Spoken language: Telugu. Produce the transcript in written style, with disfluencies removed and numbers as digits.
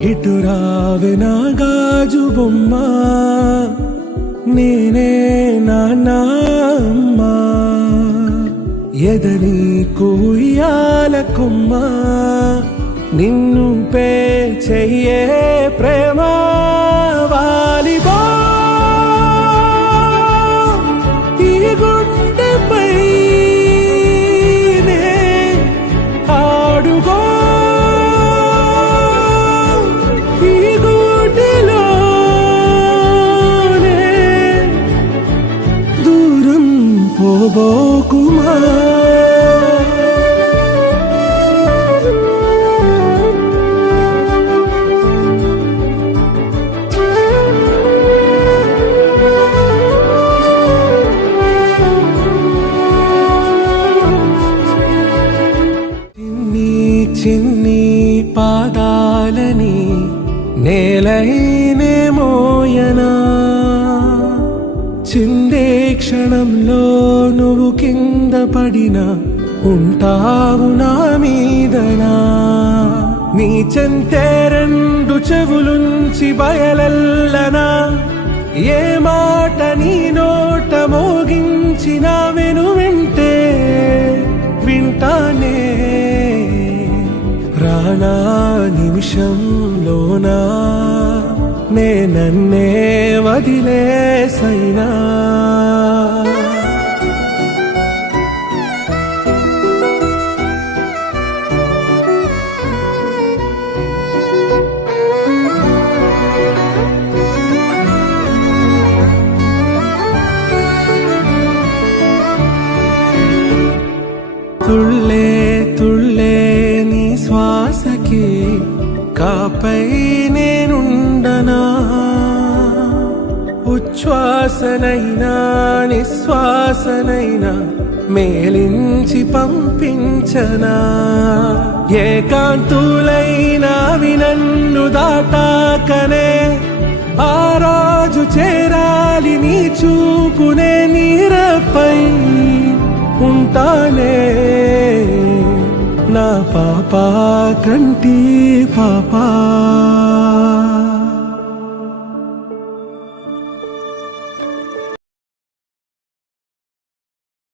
ఇటు రావే నా గాజు బొమ్మ, నేనే నాన్నమ్మ, ఎదని కుయ్యాల కొమ్మ, నిన్ను పే చెయ్యే ప్రేమ వాలిబా ఈ గుండెపై ఆడుగో పోబోకుమా చిన్ని చిన్ని పాదాలని నేలైనే మోయనా, చిందే క్షణంలో నువ్వు కింద పడినా ఉంటావు నా మీదనా, నీ చెంతే రెండు చెవులుంచి బయలెల్లనా, ఏ మాట నీ నోట మోగించిన వెను వింటే వింటానే, రానా నిమిషంలోనా నన్నే వదిలేసైనా. తుళ్ళే తుళ్ళే నీ శ్వాసకి కాపై నేనుండనా, ఉచ్ఛ్వాసనైనా నిశ్వాసనైనా మేలించి పంపించనా, ఏకాంతులైనవి నన్ను దాటాకనే ఆ రాజు చేరాలి నీ చూపునే నీరపై ఉంటానే, నా పాపా కంటి పాపా.